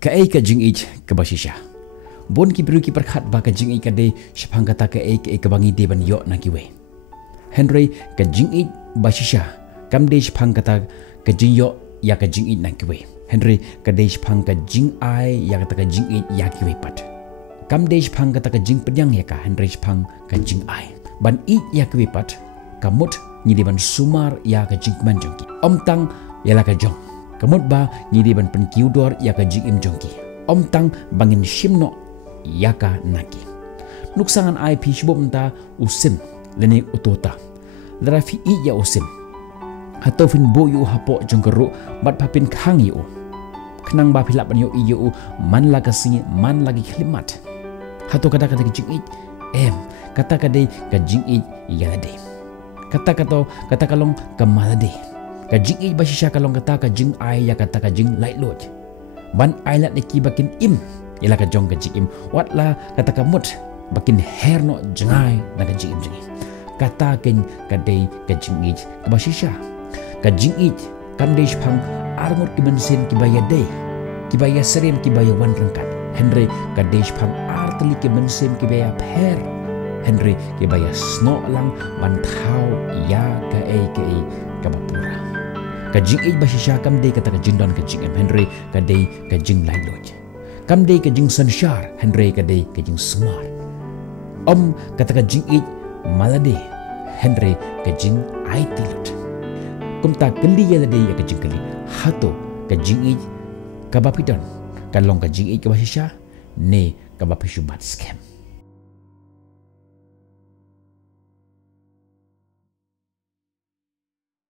Kae ka jing ich ka basisha. Bon ki bru ki perkhat ba ka jing ich ka de shapang kata kae ka bangi de ban yo na ki we. Henry ka jing ich basisha kam de shapang kata ka jing yo ya ka jing ich na ki we. Henry ka de shapang ka jing ai ya kata ka jing ich ya ki we pat. Kam de shapang kata ka jing pedyang ya ka Henry shapang ka jing ai. Ban I ya ki we pat kamut ni de ban sumar ya ka jing man jong ki. Om tang ya la ka jong. Kamut ba ni de ban pen kiudor ya ka jing im jong ki. Om tang bangin shimno ya ka naki. Nuksangan ai pi shibom ta usim lene utota. Larafi I ya usim. Hatofin bo yu hapo jong keru bat papin khang yu. Kenang ba pilap ban yu yu man la kasi man lagi khlimat. Hato kata-kata jing I kata kadai ka jing I ya de. Kata kalong kamalade. Ka jing I basisha kalong kata ka jing ai ya kata ka jing light load. Ban ai lat neki bakin im ila ka jong ka jing im. Wat la kata ka mut bakin hair no jengai na ka jing im jengi. Kata ken kadai ka jing I ka basisha. Ka jing I kam dei pang armut ki bensin ki baya de. Ki baya serim ki baya wan rengkat. Henry ka dei pang artli ki bensin ki baya per. Henry ke baya sno lang bantau ya ka bapura. Ka jing I basisha kam de kata ka jing don ka jing Henry ka de ka jing lain loj. Kam de ka jing sanshar Henry ka de ka jing smart. Om kata ka jing I malade Henry ka jing ai tilot. Kum ta keli ya de ya ka jing keli. Hato ka jing I ka bapidon. Kalong ka jing I ka basisha ne ka bapishu bat scam.